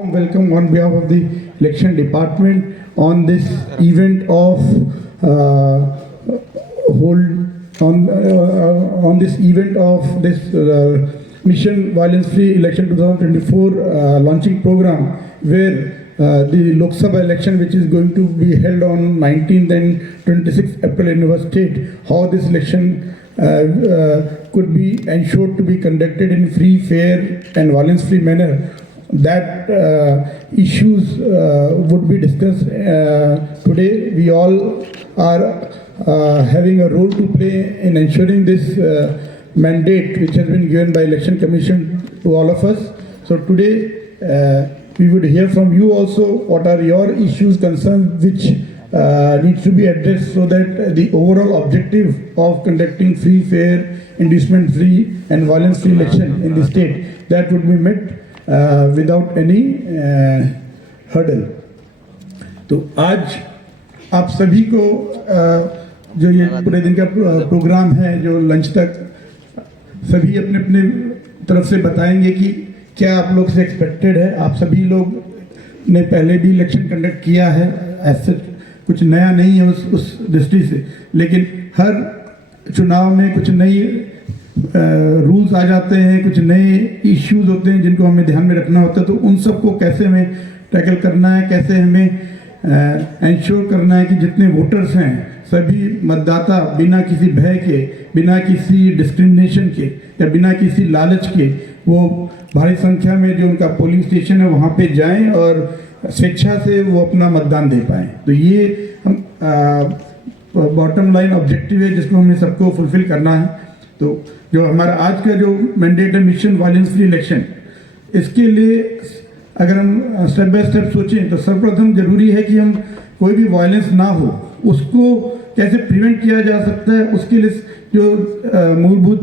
Welcome on behalf of the election department on this event of on this event of this Mission Violence Free Election 2024 launching program, where the Lok Sabha election, which is going to be held on 19th and 26th April in our state, how this election could be ensured to be conducted in free, fair and violence-free manner. That issues would be discussed today. We all are having a role to play in ensuring this mandate which has been given by Election Commission to all of us. So today we would hear from you also what are your issues, concerns which needs to be addressed, so that the overall objective of conducting free, fair, inducement-free and violence-free election in the state, that would be met without any hurdle. तो आज आप सभी को जो ये पूरे दिन का प्रोग्राम है, जो लंच तक सभी अपने अपने तरफ से बताएंगे कि क्या आप लोग से एक्सपेक्टेड है. आप सभी लोग ने पहले भी इलेक्शन कंडक्ट किया है, ऐसे कुछ नया नहीं है उस दृष्टि से, लेकिन हर चुनाव में कुछ नई रूल्स आ जाते हैं, कुछ नए इश्यूज होते हैं जिनको हमें ध्यान में रखना होता है. तो उन सब को कैसे हमें टैकल करना है, कैसे हमें इंश्योर करना है कि जितने वोटर्स हैं सभी मतदाता बिना किसी भय के, बिना किसी डिस्क्रिमिनेशन के या बिना किसी लालच के वो भारी संख्या में जो उनका पोलिंग स्टेशन है वहाँ पे जाएं और स्वेच्छा से वो अपना मतदान दे पाएँ. तो ये हम बॉटम लाइन ऑब्जेक्टिव है जिसको हमें सबको फुलफिल करना है. तो जो हमारा आज का जो मैंडेट है मिशन वायलेंस फ्री इलेक्शन, इसके लिए अगर हम स्टेप बाय स्टेप सोचें तो सर्वप्रथम जरूरी है कि हम कोई भी वायलेंस ना हो उसको कैसे प्रिवेंट किया जा सकता है, उसके लिए जो मूलभूत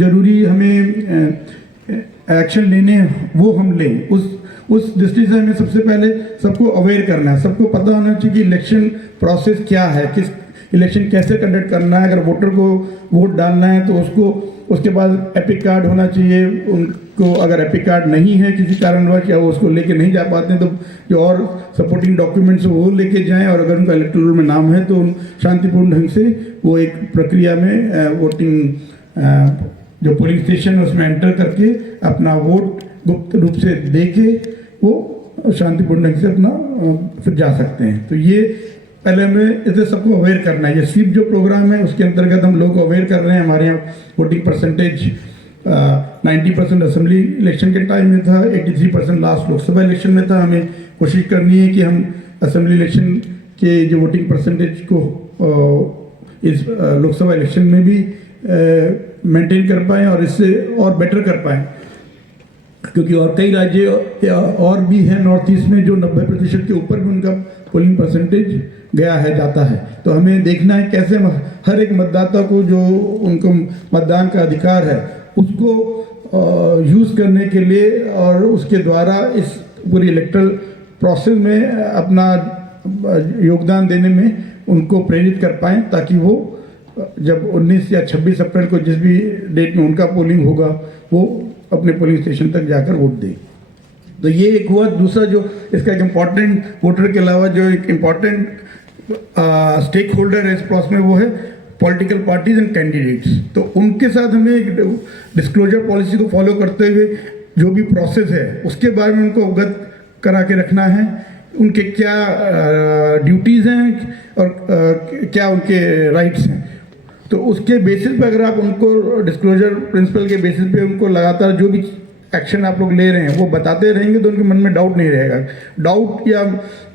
जरूरी हमें एक्शन लेने हैं वो हम लें. उस दृष्टि से हमें सबसे पहले सबको अवेयर करना है. सबको पता होना चाहिए कि इलेक्शन प्रोसेस क्या है, किस इलेक्शन कैसे कंडक्ट करना है. अगर वोटर को वोट डालना है तो उसके पास एपिक कार्ड होना चाहिए. उनको अगर एपिक कार्ड नहीं है किसी कारणवश या वो उसको लेके नहीं जा पाते हैं तो जो और सपोर्टिंग डॉक्यूमेंट्स वो लेके जाएं, और अगर उनका इलेक्टोरल रोल में नाम है तो शांतिपूर्ण ढंग से वो एक प्रक्रिया में वोटिंग जो पोलिंग स्टेशन है उसमें एंटर करके अपना वोट गुप्त रूप से दे के वो शांतिपूर्ण ढंग से अपना फिर जा सकते हैं. तो ये पहले हमें इसे सबको अवेयर करना है. ये स्वीप जो प्रोग्राम है उसके अंतर्गत हम लोग को अवेयर कर रहे हैं. हमारे यहाँ वोटिंग परसेंटेज 90% असेंबली इलेक्शन के टाइम में था, 83% लास्ट लोकसभा इलेक्शन में था. हमें कोशिश करनी है कि हम असेंबली इलेक्शन के जो वोटिंग परसेंटेज को इस लोकसभा इलेक्शन में भी मेंटेन कर पाएँ और इससे और बेटर कर पाएँ, क्योंकि और कई राज्य और भी हैं नॉर्थ ईस्ट में जो 90% के ऊपर भी उनका पोलिंग परसेंटेज गया है, जाता है. तो हमें देखना है कैसे हर एक मतदाता को जो उनको मतदान का अधिकार है उसको यूज़ करने के लिए और उसके द्वारा इस पूरी इलेक्टरल प्रोसेस में अपना योगदान देने में उनको प्रेरित कर पाएँ, ताकि वो जब 19 या 26 अप्रैल को जिस भी डेट में उनका पोलिंग होगा वो अपने पोलिंग स्टेशन तक जाकर वोट दें. तो ये एक हुआ. दूसरा जो इसका एक इम्पॉर्टेंट वोटर के अलावा जो एक इम्पॉर्टेंट स्टेक होल्डर है इस प्रोसेस में वो है पॉलिटिकल पार्टीज एंड कैंडिडेट्स. तो उनके साथ हमें एक डिस्क्लोजर पॉलिसी को फॉलो करते हुए जो भी प्रोसेस है उसके बारे में उनको अवगत करा के रखना है. उनके क्या ड्यूटीज़ हैं और क्या उनके राइट्स हैं. तो उसके बेसिस पे अगर आप उनको डिस्क्लोजर प्रिंसिपल के बेसिस पे उनको लगातार जो भी एक्शन आप लोग ले रहे हैं वो बताते रहेंगे तो उनके मन में डाउट नहीं रहेगा. डाउट या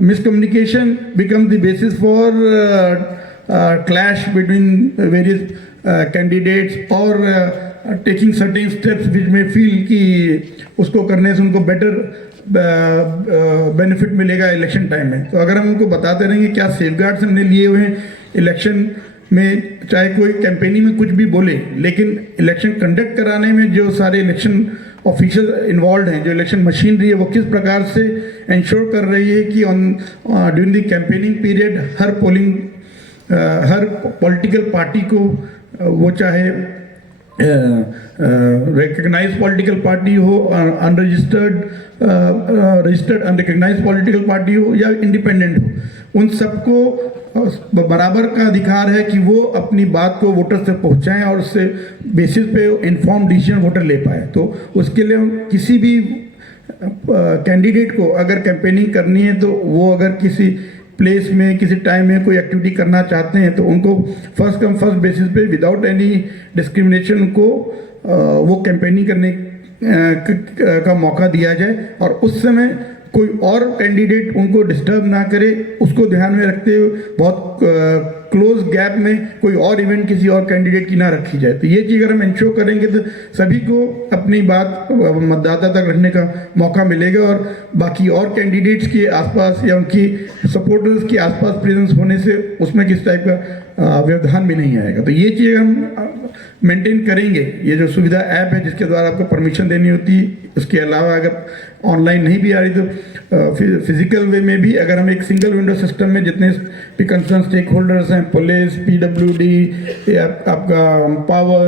miscommunication become the basis for clash between various candidates और टेकिंग सर्टेन स्टेप्स विच में फील कि उसको करने से उनको बेटर बेनिफिट मिलेगा इलेक्शन टाइम में. तो अगर हम उनको बताते रहेंगे क्या सेफगार्ड्स हमने लिए हुए हैं इलेक्शन में, चाहे कोई कैंपेनिंग में कुछ भी बोले, लेकिन इलेक्शन कंडक्ट कराने में जो सारे इलेक्शन ऑफिशियल इन्वॉल्व हैं, जो इलेक्शन मशीनरी है वो किस प्रकार से इंश्योर कर रही है कि during the campaigning period her political party को वो चाहे रिकग्नाइज पॉलिटिकल पार्टी हो, unregistered registered unrecognised political party हो या इंडिपेंडेंट हो, उन सबको बराबर का अधिकार है कि वो अपनी बात को वोटर तक पहुंचाएं और उससे बेसिस पे इन्फॉर्म डिसीजन वोटर ले पाए। तो उसके लिए किसी भी कैंडिडेट को अगर कैंपेनिंग करनी है तो वो अगर किसी प्लेस में किसी टाइम में कोई एक्टिविटी करना चाहते हैं तो उनको फर्स्ट कम फर्स्ट बेसिस पे विदाउट एनी डिस्क्रिमिनेशन उनको वो कैंपेनिंग करने का मौका दिया जाए और उस समय कोई और कैंडिडेट उनको डिस्टर्ब ना करे, उसको ध्यान में रखते हुए बहुत क्लोज गैप में कोई और इवेंट किसी और कैंडिडेट की ना रखी जाए। तो ये चीज़ अगर हम इंश्योर करेंगे तो सभी को अपनी बात मतदाता तक रखने का मौका मिलेगा और बाकी और कैंडिडेट्स के आसपास या उनकी सपोर्टर्स के आसपास प्रेजेंस होने से उसमें किस टाइप का व्यवधान भी नहीं आएगा। तो ये चीज़ हम मेंटेन करेंगे। ये जो सुविधा ऐप है जिसके द्वारा आपको परमिशन देनी होती है, उसके अलावा अगर ऑनलाइन नहीं भी आ रही तो फिजिकल वे में भी अगर हम एक सिंगल विंडो सिस्टम में जितने भी कंसर्न स्टेक होल्डर्स हैं, पुलिस, PWD या आपका पावर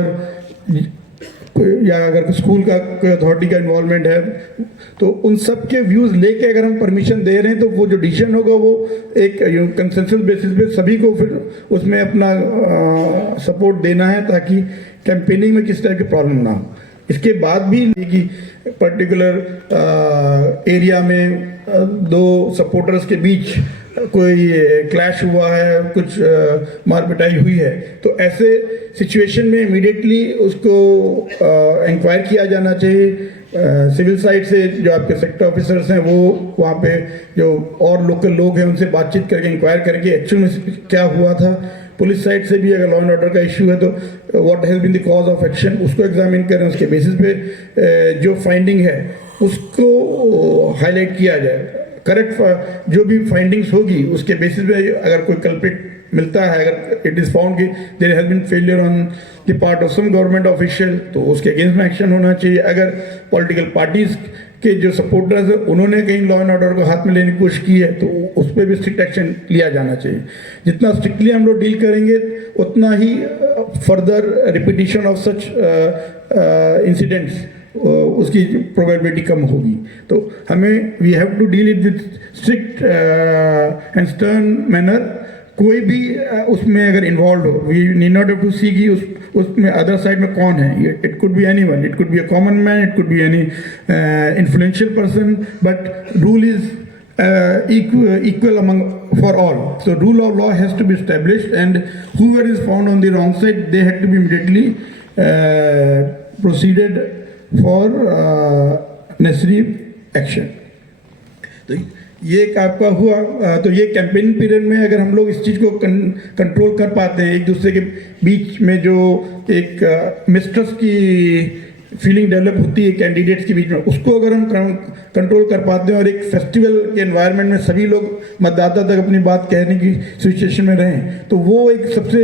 या अगर स्कूल का कोई अथॉरिटी का इन्वॉल्वमेंट है तो उन सब के व्यूज़ लेके अगर हम परमिशन दे रहे हैं तो वो जो डिसीजन होगा वो एक कंसेंसस बेसिस पे सभी को फिर उसमें अपना सपोर्ट देना है ताकि कैंपेनिंग में किस तरह की प्रॉब्लम ना हो। इसके बाद भी कि पर्टिकुलर एरिया में दो सपोर्टर्स के बीच कोई क्लैश हुआ है, कुछ मारपिटाई हुई है, तो ऐसे सिचुएशन में इमीडिएटली उसको इंक्वायर किया जाना चाहिए। सिविल साइड से जो आपके सेक्टर ऑफिसर्स हैं वो वहाँ पे जो और लोकल लोग हैं उनसे बातचीत करके इंक्वायर करके एक्चुअल में क्या हुआ था। पुलिस साइड से भी अगर लॉ एंड ऑर्डर का इशू है तो what has been the cause of action उसको एग्जामिन करें, उसके बेसिस पे जो फाइंडिंग है उसको हाईलाइट किया जाए। करेक्ट जो भी फाइंडिंग्स होगी उसके बेसिस पे अगर कोई कल्प्रिट मिलता है, अगर इट इज़ फाउंड कि there has been failure on the part of some government official तो उसके अगेंस्ट में एक्शन होना चाहिए। अगर पॉलिटिकल पार्टीज के जो सपोर्टर्स हैं उन्होंने कहीं लॉ एंड ऑर्डर को हाथ में लेने की कोशिश की है तो उस पर भी स्ट्रिक्ट एक्शन लिया जाना चाहिए। जितना स्ट्रिक्टली हम लोग डील करेंगे उतना ही further repetition of such incidents उसकी प्रोबेबिलिटी कम होगी। तो हमें we have to deal it with strict and stern manner. कोई भी उसमें अगर इन्वॉल्व हो, we need not have to see कि उसमें अदर साइड में कौन है। It could be anyone, it could be a common man, it could be any influential person, but rule is equal among for all. So rule of law has to be established and whoever is found on the wrong side they had to be immediately proceeded for necessary action. तो ये एक आपका हुआ। तो ये campaigning period में अगर हम लोग इस चीज़ को कंट्रोल कर पाते हैं, एक दूसरे के बीच में जो एक मिसट्रस्ट की फीलिंग डेवलप होती है कैंडिडेट्स के बीच में, उसको अगर हम कंट्रोल कर पाते हैं और एक फेस्टिवल के एनवायरनमेंट में सभी लोग मतदाता तक अपनी बात कहने की सिचुएशन में रहें तो वो एक सबसे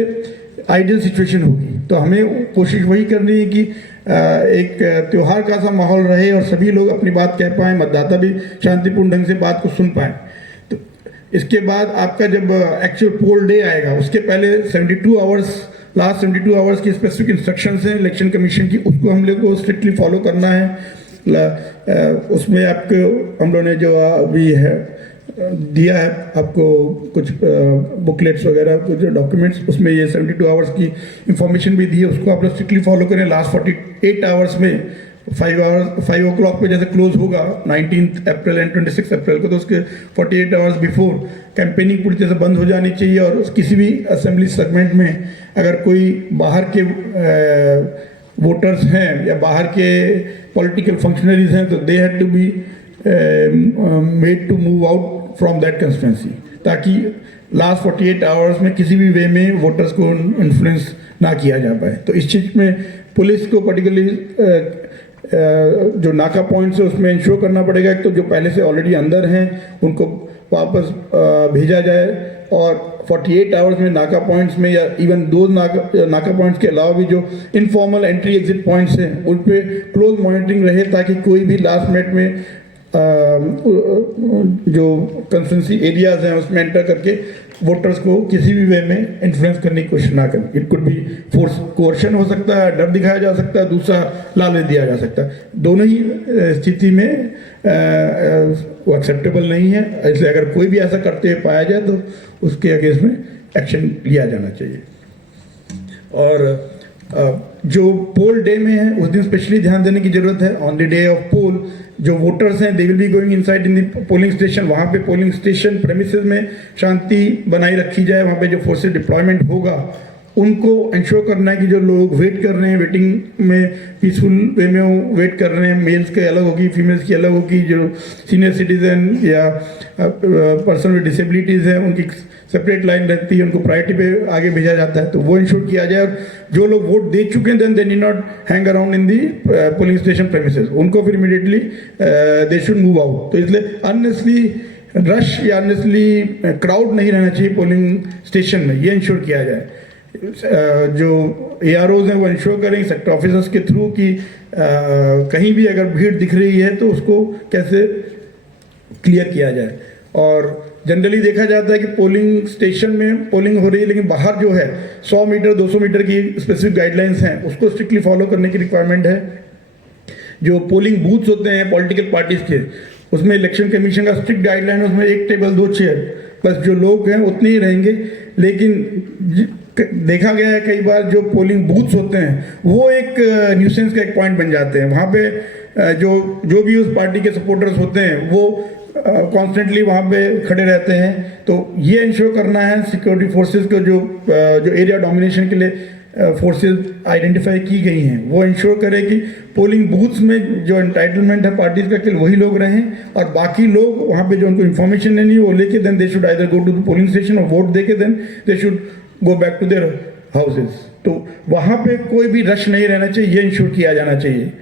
आइडियल सिचुएशन होगी। तो हमें कोशिश वही करनी है कि एक त्यौहार का सा माहौल रहे और सभी लोग अपनी बात कह पाएँ, मतदाता भी शांतिपूर्ण ढंग से बात को सुन पाएँ। तो इसके बाद आपका जब एक्चुअल पोल डे आएगा उसके पहले 72 आवर्स लास्ट 72 आवर्स की स्पेसिफिक इंस्ट्रक्शंस हैं इलेक्शन कमीशन की, उसको हम लोग को स्ट्रिक्टली फॉलो करना है। उसमें आपको हम लोगों ने जो अभी है दिया है आपको कुछ बुकलेट्स वगैरह कुछ डॉक्यूमेंट्स, उसमें ये 72 आवर्स की इंफॉर्मेशन भी दी है, उसको आप लोग स्ट्रिक्टली फॉलो करें। लास्ट 48 आवर्स में 5 o'clock पे जैसे क्लोज होगा 19 अप्रैल एंड 26 अप्रैल को, तो उसके 48 आवर्स बिफोर कैंपेनिंग पूरी तरह से बंद हो जानी चाहिए। और किसी भी असेंबली सेगमेंट में अगर कोई बाहर के वोटर्स हैं या बाहर के पॉलिटिकल फंक्शनरीज हैं तो they had to be made to move out from that constituency, ताकि लास्ट 48 आवर्स में किसी भी वे में वोटर्स को इन्फ्लुएंस ना किया जा पाए। तो इस चीज़ में पुलिस को पर्टिकुलरली जो नाका पॉइंट्स है उसमें इंश्योर करना पड़ेगा कि तो जो पहले से ऑलरेडी अंदर हैं उनको वापस भेजा जाए और 48 आवर्स में नाका पॉइंट्स में या इवन दो नाका पॉइंट्स के अलावा भी जो इनफॉर्मल एंट्री एग्जिट पॉइंट्स हैं उन पे क्लोज मॉनिटरिंग रहे ताकि कोई भी लास्ट मिनट में जो कंस्टिट्यूंसी एरियाज हैं उसमें एंटर करके वोटर्स को किसी भी वे में इन्फ्लुएंस करने की कोशिश ना करें। It could B force coercion हो सकता है, डर दिखाया जा सकता है, दूसरा लालच दिया जा सकता है। दोनों ही स्थिति में वो एक्सेप्टेबल नहीं है, इसलिए अगर कोई भी ऐसा करते हुए पाया जाए तो उसके अगेंस्ट में एक्शन लिया जाना चाहिए। और जो पोल डे में है उस दिन स्पेशली ध्यान देने की जरूरत है। ऑन द डे ऑफ पोल जो वोटर्स हैं they will be going inside in the polling station, वहाँ पे पोलिंग स्टेशन प्रेमिसेस में शांति बनाई रखी जाए। वहाँ पे जो फोर्सेस डिप्लॉयमेंट होगा उनको इंश्योर करना है कि जो लोग वेट कर रहे हैं, वेटिंग में पीसफुल वे में वेट कर रहे हैं, मेल्स के अलग होगी, फीमेल्स की अलग होगी, जो सीनियर सिटीजन या पर्सन विद डिसेबिलिटीज़ हैं उनकी सेपरेट लाइन रहती है, उनको प्रायोरिटी पे आगे भेजा जाता है, तो वो इंश्योर किया जाए। और जो लोग वोट दे चुके हैं then they need not hang around in the polling station premises, उनको फिर immediately they should move out. तो इसलिए अननेसली रश या अननेसली क्राउड नहीं रहना चाहिए पोलिंग स्टेशन में, ये इंश्योर किया जाए। जो AROs हैं वो इंश्योर करें सेक्टर ऑफिसर्स के थ्रू कि कहीं भी अगर भीड़ दिख रही है तो उसको कैसे क्लियर किया जाए। और जनरली देखा जाता है कि पोलिंग स्टेशन में पोलिंग हो रही है लेकिन बाहर जो है 100 मीटर 200 मीटर की स्पेसिफिक गाइडलाइंस हैं उसको स्ट्रिक्टली फॉलो करने की रिक्वायरमेंट है। जो पोलिंग बूथ्स होते हैं पॉलिटिकल पार्टीज के उसमें इलेक्शन कमीशन का स्ट्रिक्ट गाइडलाइन है, उसमें 1 टेबल 2 चेयर बस जो लोग हैं उतने ही रहेंगे। लेकिन देखा गया है कई बार जो पोलिंग बूथ्स होते हैं वो एक न्यूसेंस का एक पॉइंट बन जाते हैं। वहाँ पे जो भी उस पार्टी के सपोर्टर्स होते हैं वो कॉन्स्टेंटली वहाँ पे खड़े रहते हैं। तो ये इंश्योर करना है सिक्योरिटी फोर्सेस को जो एरिया डोमिनेशन के लिए फोर्सेस आइडेंटिफाई की गई हैं वो इंश्योर करे कि पोलिंग बूथ्स में जो एंटाइटलमेंट है पार्टीज का केवल वही लोग रहें और बाकी लोग वहाँ पे जो उनको इन्फॉर्मेशन लेनी है वो लेके then they should either go to the polling station और वोट देके then they should go back to their houses. तो वहाँ पे कोई भी रश नहीं रहना चाहिए, ये इंश्योर किया जाना चाहिए।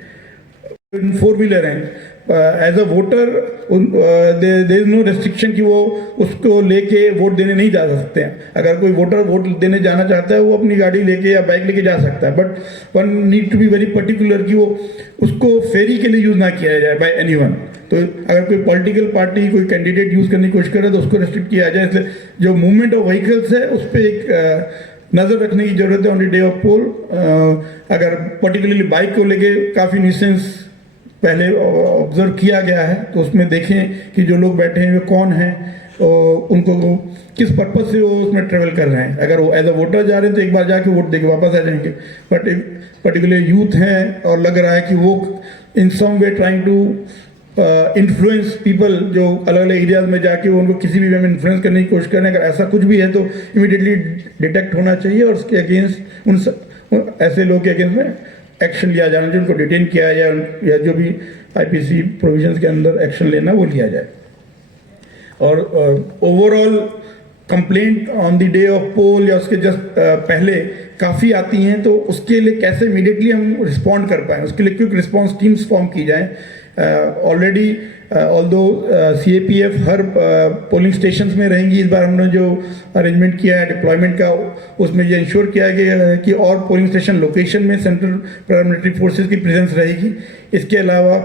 4 व्हीलर हैं as a voter there is no restriction कि वो उसको लेके वोट देने नहीं जा सकते हैं। अगर कोई वोटर वोट देने जाना चाहता है वो अपनी गाड़ी लेके या बाइक लेके जा सकता है, but one need to be very particular कि वो उसको फेरी के लिए यूज़ ना किया जाए बाय एनीवन। तो अगर कोई पॉलिटिकल पार्टी कोई कैंडिडेट यूज़ करने की कोशिश करे तो उसको रेस्ट्रिक्ट किया जाए। इसलिए जो मूवमेंट ऑफ व्हीकल्स है उस पर एक नज़र रखने की जरूरत है ऑन द डे ऑफ पोल। अगर पर्टिकुलरली बाइक को लेके काफ़ी न्यूसेंस पहले ऑब्जर्व किया गया है तो उसमें देखें कि जो लोग बैठे हैं वे कौन हैं और उनको किस पर्पज से वो उसमें ट्रेवल कर रहे हैं। अगर वो एज अ वोटर जा रहे हैं तो एक बार जाके वोट देके वापस आ जाएंगे, बट पर्टिकुलर यूथ हैं और लग रहा है कि वो इन सम वे ट्राइंग टू इन्फ्लुएंस पीपल जो अलग अलग एरियाज में जाके वो उनको किसी भी वे में इन्फ्लुएंस करने की कोशिश कर रहे हैं। अगर ऐसा कुछ भी है तो इमीडिएटली डिटेक्ट होना चाहिए और उसके अगेंस्ट उन ऐसे लोग के अगेंस्ट में एक्शन लिया जाना चाहिए, उनको डिटेन किया जाए या जो भी IPC प्रोविजंस के अंदर एक्शन लेना वो लिया जाए। और overall complaint on the day of poll या उसके जस्ट पहले काफ़ी आती हैं, तो उसके लिए कैसे इमीडिएटली हम रिस्पॉन्ड कर पाएँ उसके लिए क्विक रिस्पॉन्स टीम्स फॉर्म की जाएँ। ऑलरेडी ऑल्दो CAPF हर पोलिंग स्टेशंस में रहेंगी। इस बार हमने जो अरेंजमेंट किया है डिप्लॉयमेंट का उसमें ये इंश्योर किया गया है कि और पोलिंग स्टेशन लोकेशन में सेंट्रल पैरामिलिट्री फोर्सेस की प्रेजेंस रहेगी। इसके अलावा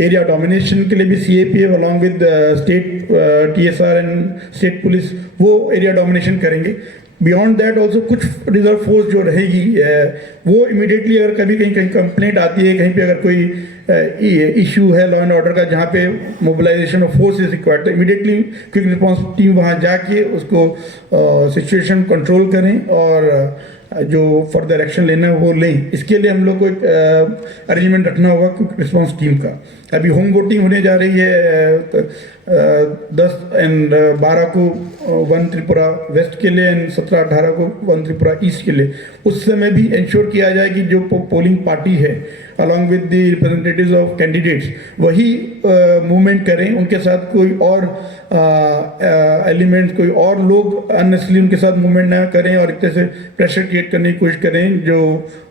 एरिया डोमिनेशन के लिए भी CAPF along with state TSR and state police वो एरिया डोमिनेशन करेंगे। बियॉन्ड दैट ऑल्सो कुछ रिजर्व फोर्स जो रहेगी वो इमीडिएटली अगर कभी कहीं कंप्लेंट आती है, कहीं पे अगर कोई इशू है लॉ एंड ऑर्डर का जहाँ पे mobilisation of force is required तो इमीडिएटली क्विक रिस्पॉन्स टीम वहाँ जाके उसको सिचुएशन कंट्रोल करें और जो फर्दर एक्शन लेना है वो लें। इसके लिए हम लोग को एक अरेंजमेंट रखना होगा क्विक रिस्पॉन्स टीम का। अभी होम वोटिंग होने जा रही है 10 एंड 12 को वन त्रिपुरा वेस्ट के लिए एंड 17-18 को वन त्रिपुरा ईस्ट के लिए। उस समय भी इंश्योर किया जाए कि जो पोलिंग पार्टी है along with the representatives of candidates वही मूवमेंट करें, उनके साथ कोई और एलिमेंट्स कोई और लोग अननेसेसरी उनके साथ मूवमेंट ना करें और एक तरह से प्रेशर क्रिएट करने की कोशिश करें जो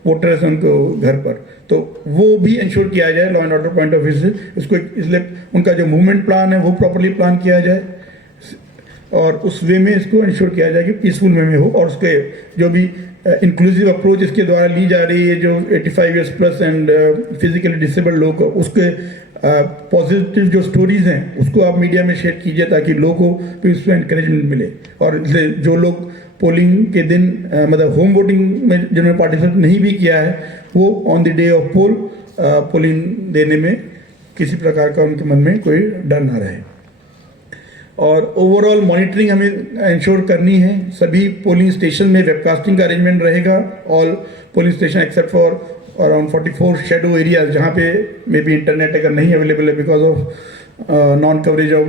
वोटर्स हैं उनको घर पर। तो वो भी इंश्योर किया जाए law and order point of view से। इसको इसलिए उनका जो मूवमेंट प्लान है वो प्रॉपर्ली प्लान किया जाए और उस वे में इसको इंश्योर किया जाए कि पीसफुल वे में हो और उसके जो भी इंक्लूसिव अप्रोच इसके द्वारा ली जा रही है, जो 85 years plus and physically disabled लोग को उसके पॉजिटिव जो स्टोरीज हैं उसको आप मीडिया में शेयर कीजिए ताकि लोगों को भी उसमें इंकरेजमेंट मिले। और इसलिए जो लोग पोलिंग के दिन मतलब होम वोटिंग में जिन्होंने पार्टिसिपेट नहीं भी किया है वो on the day of poll polling देने में किसी प्रकार का उनके मन में कोई डर ना रहे। और ओवरऑल मॉनिटरिंग हमें इंश्योर करनी है। सभी पोलिंग स्टेशन में वेबकास्टिंग का अरेंजमेंट रहेगा। All polling station except for around 44 shadow areas जहाँ पे मे बी इंटरनेट अगर नहीं अवेलेबल है because of non coverage of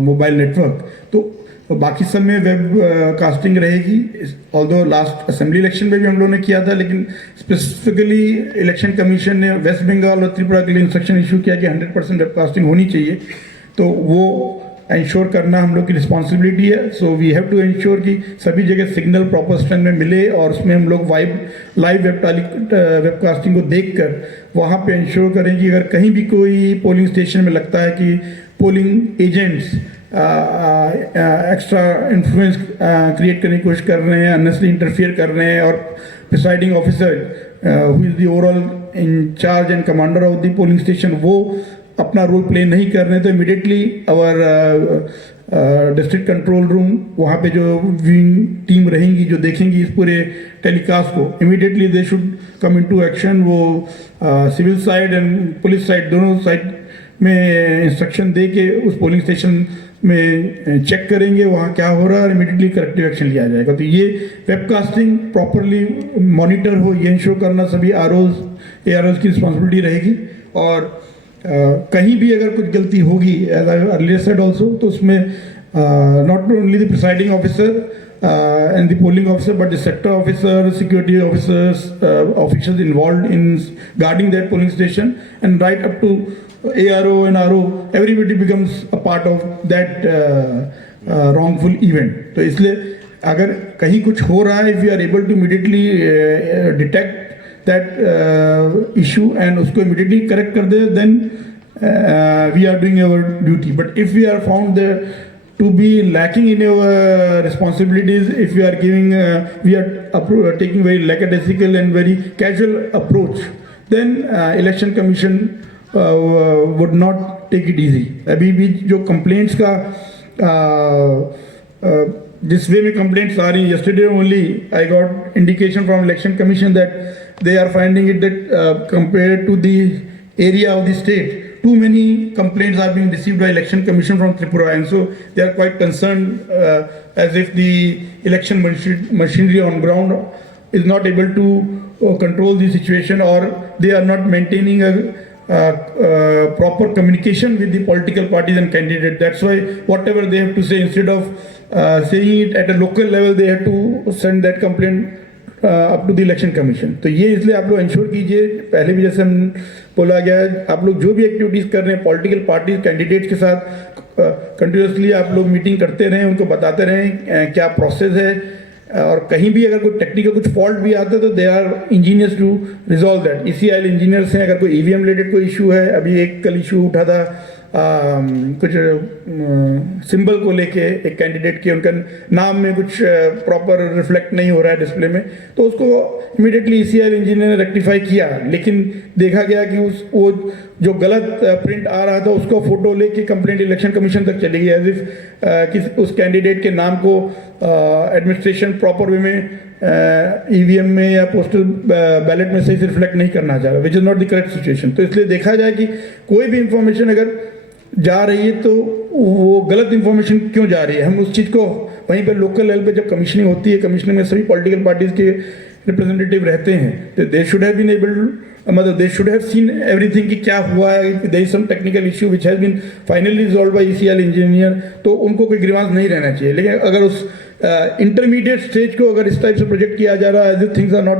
mobile network, तो बाकी सब में वेब कास्टिंग रहेगी। ऑल्दो लास्ट असेंबली इलेक्शन में भी हम लोगों ने किया था, लेकिन स्पेसिफिकली इलेक्शन कमीशन ने वेस्ट बंगाल और त्रिपुरा के लिए इंस्ट्रक्शन इशू किया कि 100% वेब कास्टिंग होनी चाहिए। तो वो इंश्योर करना हम लोग की रिस्पॉन्सिबिलिटी है। So we have to ensure कि सभी जगह सिग्नल प्रॉपर स्ट्रेंथ में मिले और उसमें हम लोग लाइव वेबकास्टिंग को देखकर वहाँ पे इंश्योर करें कि अगर कहीं भी कोई पोलिंग स्टेशन में लगता है कि polling agents extra influence create करने की कोशिश कर रहे हैं, अननेसली इंटरफियर कर रहे हैं, और presiding officer who is the overall incharge and commander of the polling station वो अपना रोल प्ले नहीं कर रहे, तो immediately our district control room वहाँ पे जो विंग टीम रहेंगी जो देखेंगी इस पूरे टेलीकास्ट को, immediately they should come into action. वो civil side and police side दोनों साइड में इंस्ट्रक्शन दे के उस पोलिंग स्टेशन में चेक करेंगे वहाँ क्या हो रहा है और इमीडिएटली करेक्टिव एक्शन लिया जाएगा। तो ये वेबकास्टिंग प्रॉपरली मॉनिटर हो ये इंश्योर करना सभी AROs की रिस्पॉन्सिबिलिटी रहेगी। और कहीं भी अगर कुछ गलती होगी as I earlier said also, तो उसमें not only the presiding officer and the polling officer, but the sector officer, security officers, officials involved in guarding that polling station, and right up to ARO and RO, everybody becomes a part of that wrongful event. तो इसलिए अगर कहीं कुछ हो रहा है, if we are able to immediately detect that issue and उसको immediately correct कर दे, then we are doing our duty. But if we are found there to be lacking in our responsibilities, if we are giving we are taking very lackadaisical and very casual approach, then election commission would not take it easy. अभी भी जो complaints का जिस वे में complaints आ रही हैं, yesterday only I got indication from election commission that they are finding it that compared to the area of the state, too many complaints are being received by election commission from Tripura, and so they are quite concerned as if the election machinery on ground is not able to control the situation, or they are not maintaining a proper communication with the political parties and candidates. That's why whatever they have to say, instead of saying it at a local level, they have to send that complaint up to the election commission. तो ये इसलिए आप लोग ensure कीजिए, पहले भी जैसे हम बोला गया है, आप लोग जो भी एक्टिविटीज़ कर रहे हैं पॉलिटिकल पार्टीज कैंडिडेट्स के साथ कंटिन्यूसली आप लोग मीटिंग करते रहें, उनको बताते रहें क्या प्रोसेस है, और कहीं भी अगर कोई टेक्निकल कुछ फॉल्ट भी आता है तो they are engineers to resolve that. ECIL engineers हैं। अगर कोई EVM रिलेटेड कोई इशू है, अभी एक कल इशू उठा था कुछ सिंबल को लेके एक कैंडिडेट के उनका नाम में कुछ प्रॉपर रिफ्लेक्ट नहीं हो रहा है डिस्प्ले में, तो उसको इमीडिएटली ECIL इंजीनियर ने रेक्टिफाई किया, लेकिन देखा गया कि वो जो गलत प्रिंट आ रहा था उसको फोटो लेके कंप्लेंट इलेक्शन कमीशन तक चली गई, एज इफ कि उस कैंडिडेट के नाम को एडमिनिस्ट्रेशन प्रॉपर वे में EVM में या पोस्टल बैलेट में सही से रिफ्लेक्ट नहीं करना चाह रहा, which is not the correct situation. तो इसलिए देखा जाए कि कोई भी इंफॉर्मेशन अगर जा रही है तो वो गलत इंफॉर्मेशन क्यों जा रही है, हम उस चीज़ को वहीं पर लोकल लेवल पे जब कमीशनिंग होती है, कमीशनिंग में सभी पॉलिटिकल पार्टीज के रिप्रेजेंटेटिव रहते हैं, तो they should have been able, मतलब they should have seen everything कि क्या हुआ है, there is some technical issue which has been finally resolved by ECIL engineer, तो उनको कोई ग्रीवांस नहीं रहना चाहिए। लेकिन अगर उस इंटरमीडिएट स्टेज को अगर इस टाइप से प्रोजेक्ट किया जा रहा है, as if things are not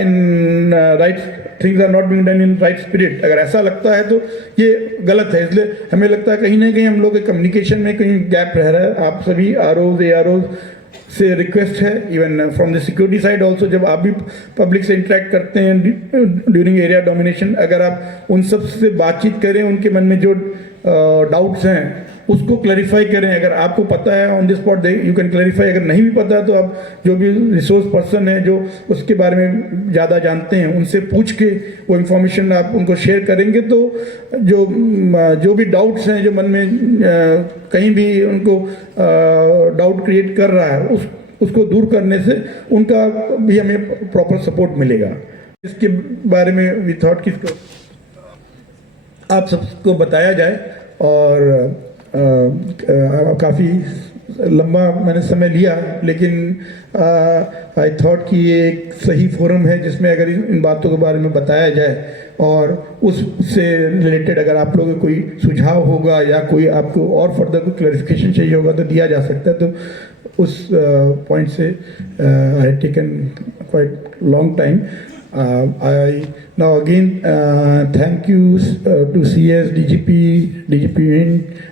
in right, things are not being done in right spirit, अगर ऐसा लगता है तो ये गलत है। इसलिए हमें लगता है कहीं ना कहीं हम लोग के कम्युनिकेशन में कहीं गैप रह रहा है। आप सभी ROs AROs से रिक्वेस्ट है, even from the security side also, जब आप भी पब्लिक से इंटरेक्ट करते हैं ड्यूरिंग एरिया डोमिनेशन, अगर आप उन सब से बातचीत करें, उनके मन में जो डाउट्स हैं उसको क्लैरिफाई करें। अगर आपको पता है on the spot you can clarify, अगर नहीं भी पता है तो आप जो भी रिसोर्स पर्सन है जो उसके बारे में ज़्यादा जानते हैं उनसे पूछ के वो इन्फॉर्मेशन आप उनको शेयर करेंगे तो जो भी डाउट्स हैं जो मन में कहीं भी उनको डाउट क्रिएट कर रहा है उसको दूर करने से उनका भी हमें प्रॉपर सपोर्ट मिलेगा। इसके बारे में वी थॉट कि इसको आप सबको बताया जाए और काफ़ी लंबा मैंने समय लिया, लेकिन आई थॉट कि ये एक सही फोरम है जिसमें अगर इन बातों के बारे में बताया जाए और उससे रिलेटेड अगर आप लोगों को कोई सुझाव होगा या कोई आपको और फर्दर कोई क्लैरिफिकेशन चाहिए होगा तो दिया जा सकता है। तो उस पॉइंट से I have taken quite long time. I now again thank you to CS, DGP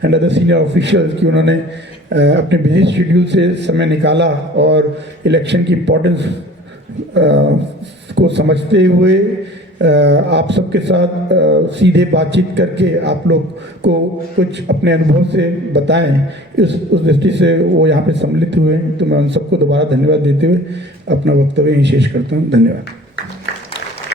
and other senior officials कि उन्होंने अपने बिजी शेड्यूल से समय निकाला और इलेक्शन की इम्पोर्टेंस को समझते हुए आप सबके साथ सीधे बातचीत करके आप लोग को कुछ अपने अनुभव से बताएं। उस दृष्टि से वो यहाँ पे सम्मिलित हुए, तो मैं उन सबको दोबारा धन्यवाद देते हुए अपना वक्तव्य शेष करता हूँ। धन्यवाद।